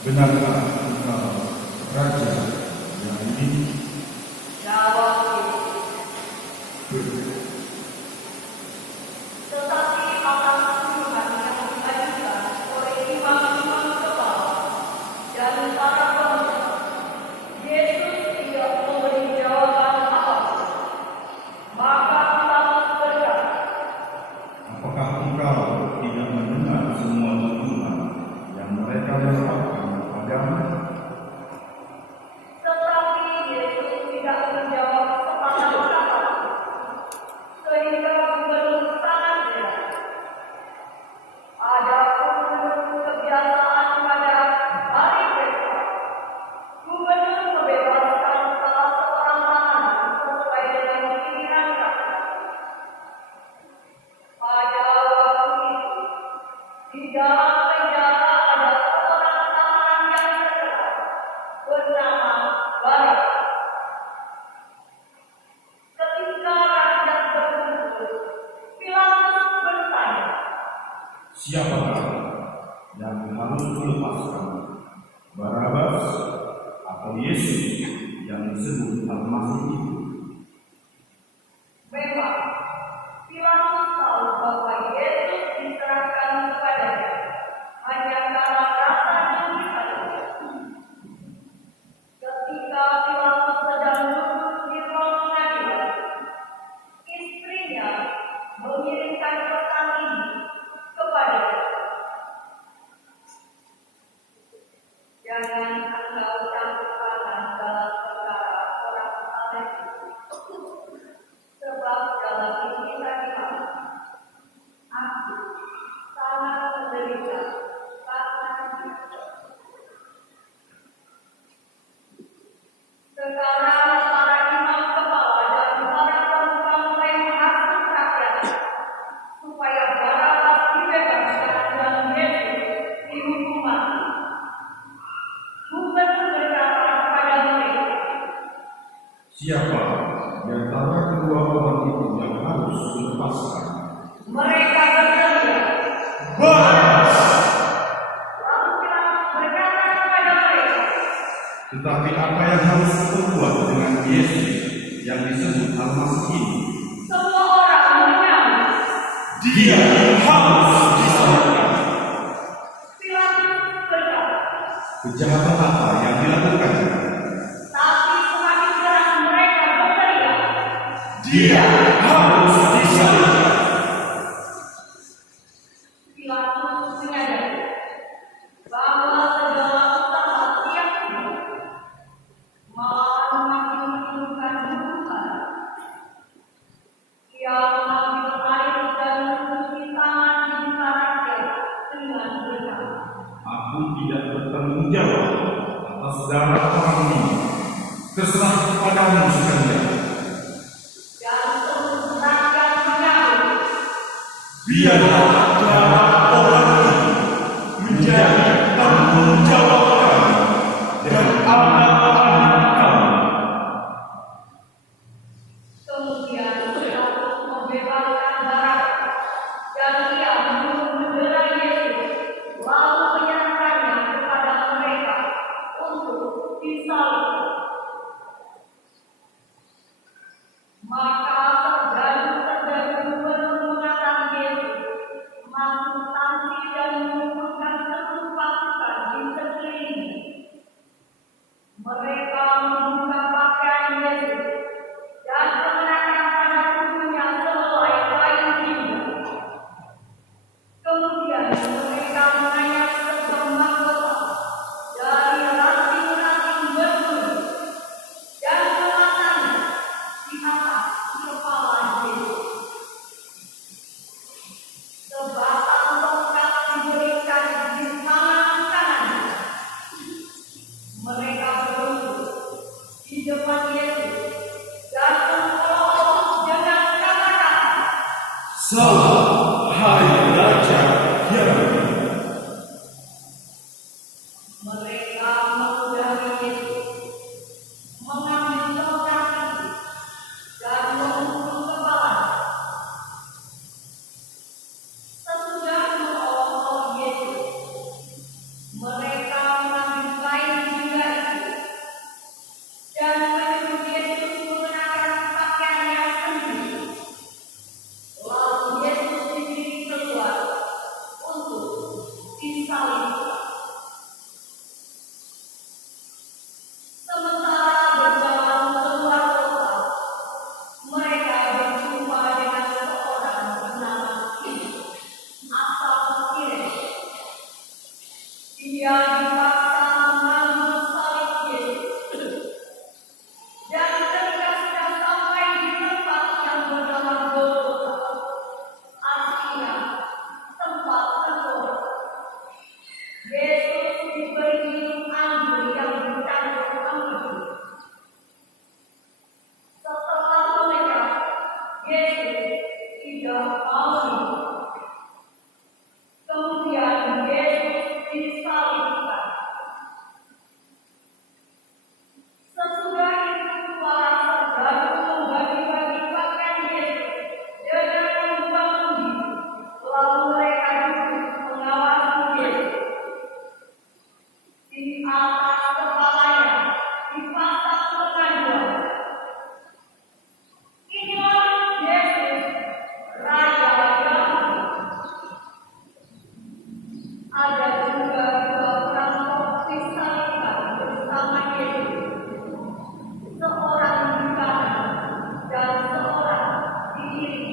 Benarkah engkau raja yang ini? Jawab Yesus. Tetapi akan tuduhan yang diajukan oleh imam-imam kepala dan para pemuka, Yesus tidak memberi jawaban apapun. Maka Pilatus berkata, Apakah engkau tidak mendengar semua tuduhan yang mereka letakkan padamu? tetapi Yesus tidak menjawab sepatah kata, sehingga gubernur sangat heran. Adapun menurut kebiasaan pada hari Pesta, gubernur membebaskan salah seorang tahanan sesuai dengan keinginan rakyat. Pada waktu itu, di dalam penjara ada seorang tahanan yang terkenal bernama Barabas. Ketika rakyat berkumpul, Pilatus bertanya, Siapakah yang harus dilepaskan? Barabas atau Yesus yang disebut Al-Masih itu? memang Pilatus tahu bahwa Yesus diserahkan kepadanya hanya karena rasa dengki saja. Ketika Pilatus sedang duduk di ruang pengadilan, istrinya mengirimkan pesan ini kepadanya. Jangan engkau campur tangan dalam perkara orang saleh itu, sebab dalam ini tadi malam aku sangat menderita karena dia. Sekarang para imam kepala dan para pemuka mulai menghasut rakyat supaya Barabas dibebaskan dan Yesus dihukum mati. Gubernur berkata kepada mereka, Siapa di antara kedua orang itu yang harus dilepaskan? mereka berteriak. Barabas! Lalu Pilatus berkata kepada mereka, Tetapi apa yang harus diperbuat dengan Yesus yang disebut Al-Masih ini? semua orang menyaut. Dia harus disalibkan. Pilatus berkata, Kejahatan apa yang dilakukan? tapi semakin keras mereka berteriak. Dia harus disalibkan. Pilatus menyadari bahwa segala usaha tiap ini malah makin menunjukkan hubungan. Ia mengambil air dan mencuci tangan di muka rakyat dengan berkata, Aku tidak bertanggung jawab atas darah orang ini. Terserah kepadamu sekalian. dan seluruh rakyat menyaut. Biarlah darah orang ini menjadi tanggung jawab kami dan anak-anak kami. Kemudian Pilatus membebaskan Barabas dan ia menyuruh mendera Yesus, lalu menyerahkannya kepada mereka untuk disalibkan. Maka serda-serda gubernur mengatakan Yesus Salam, hai Raja Yahudi. Mereka menggudari Yesus, mengambil tongkat itu, dan memukul kepalanya. Sesudah mengolok-olok Yesus, mereka mengambil kain gila itu dan menyuruh Yesus mengenakan pakaiannya sendiri. Lalu Yesus dibidik keluar untuk disalibkan. Sementara berjalan keluar kota, mereka berjumpa dengan seorang bernama Simon, asal Kirene. Dia dipaksa mengambil salib Yesus, dan ketika sudah sampai di tempat yang bernama Golgota, artinya tempat tengkorak, Yesus diberi minum anggur yang bercampur empedu. Setelah mendengar, Yesus tidak mau minum. Kemudian Yesus disalibkan. Sesudah itu para serdadu membagi-bagi pakaian Yesus dengan membangun diri. Lalu mereka duduk mengawasi Yesus. Di atas kepalanya dipasang pengaduan. Inilah Yesus, Raja Yahudi. Ada juga dua perampok disalibkan bersama Yesus, seorang di kanan dan seorang di kiri.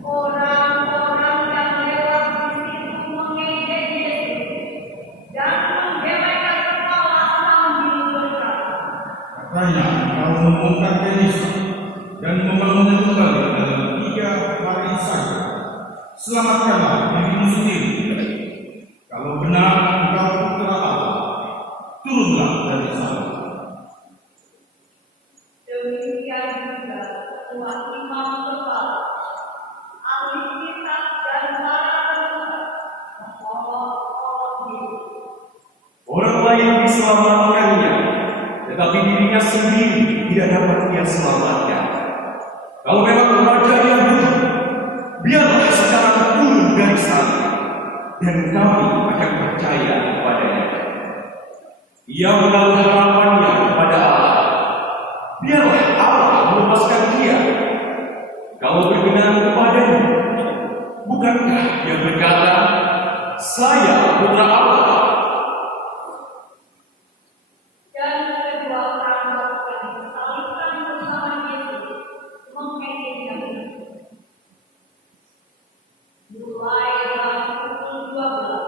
Orang-orang yang lewat di situ mengejek Yesus dan menggelengkan kepala sambil berkata, Katanya, kau membongkar Kanisa dan membangunnya kembali dalam 3 hari saja. Selamatkanlah dirimu sendiri. Kalau benar engkau putra Allah, turunlah dari sana. demikian juga ketua imam kepala, ahli kitab dan para pemuka mengolok-olok Yesus. Orang lain diselamatkannya, tetapi dirinya sendiri tidak dapat ia selamatkan. Kalau memang Raja Yahudi, biarlah sekarang turun dari sana, dan kami akan percaya kepadanya. Ia menaruh harapannya kepada Allah. Biarlah Allah melepaskan dia. Kalau berkenan kepadanya, bukankah dia berkata, "Saya putra Allah"? Dan kedua perampok yang disalibkan bersama Yesus mengejeknya. Mulai dari pukul 12,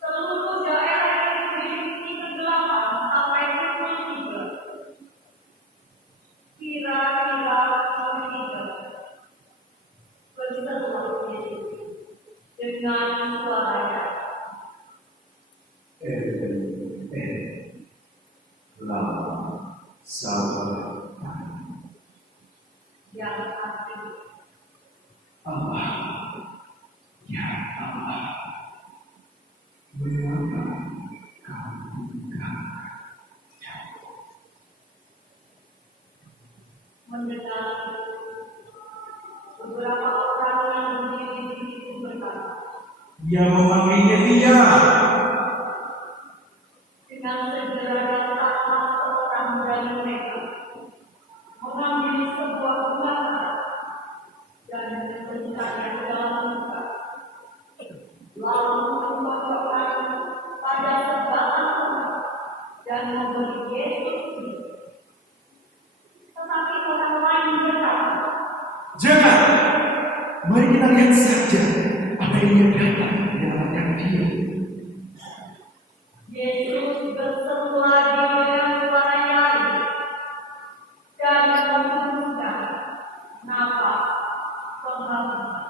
seluruh daerah itu diikuti kegelapan sampai pukul 3. Kira-kira pukul 3, berserulah Yesus dengan suaranya. Lama sabar Yang artinya Allah, ya Allah, mengapa kau tinggalkan aku? mendengar beberapa orang yang berdiri di situ berkata, Dia memanggilnya dia. dengan segera datanglah seorang dari mereka, mengambil sebuah bunga dan memberikannya ke dalam muka, lalu menggosokkan pada sebalan bunga dan memberi Yesus minum. Tetapi orang lain berkata, Jangan, mari kita lihat saja apa yang ia datang menyelamatkan dia. Yesus berseru lagi dengan suara nyaring dan menghembuskan napas penghabisan.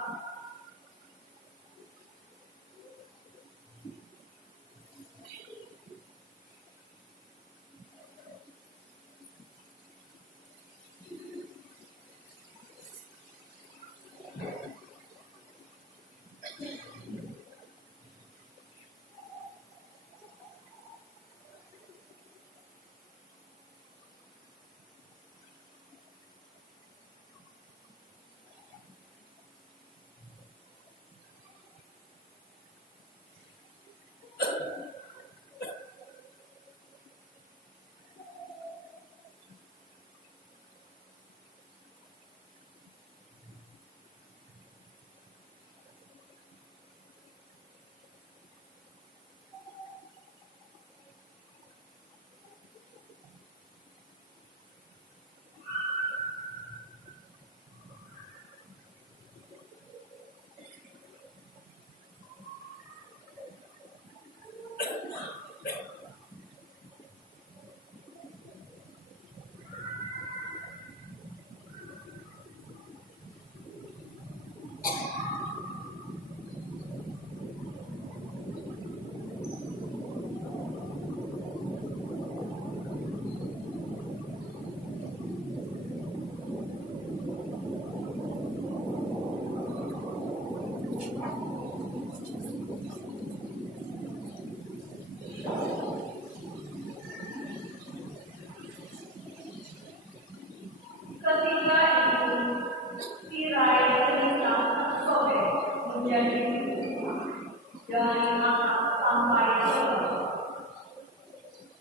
dari atas sampai bawah.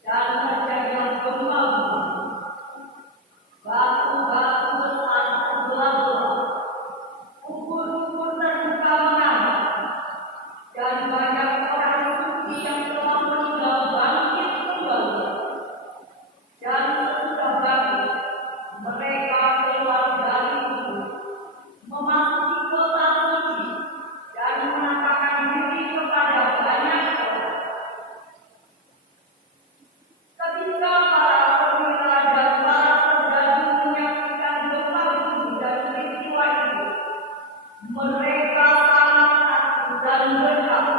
Dan terjadilah gempa bumi. Batu-batu besar terbelah-belah. Kubur-kubur terbuka menambah. Dan banyak orang suci yang telah meninggal bangkit kembali. Dan sesudah bangkit, mereka keluar dari kubur, memasuki kota suci, dan menampakkan diri kepada banyak orang. Ketika para perwira dan para serdadu menyaksikan gempa bumi dan peristiwa itu, mereka sangat takut dan berkata,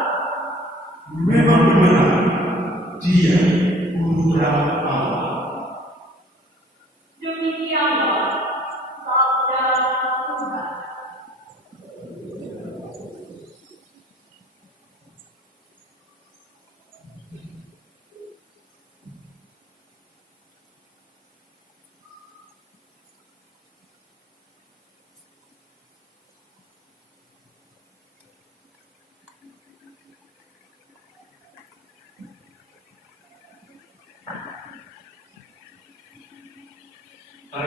Memang benar, dia putra Allah.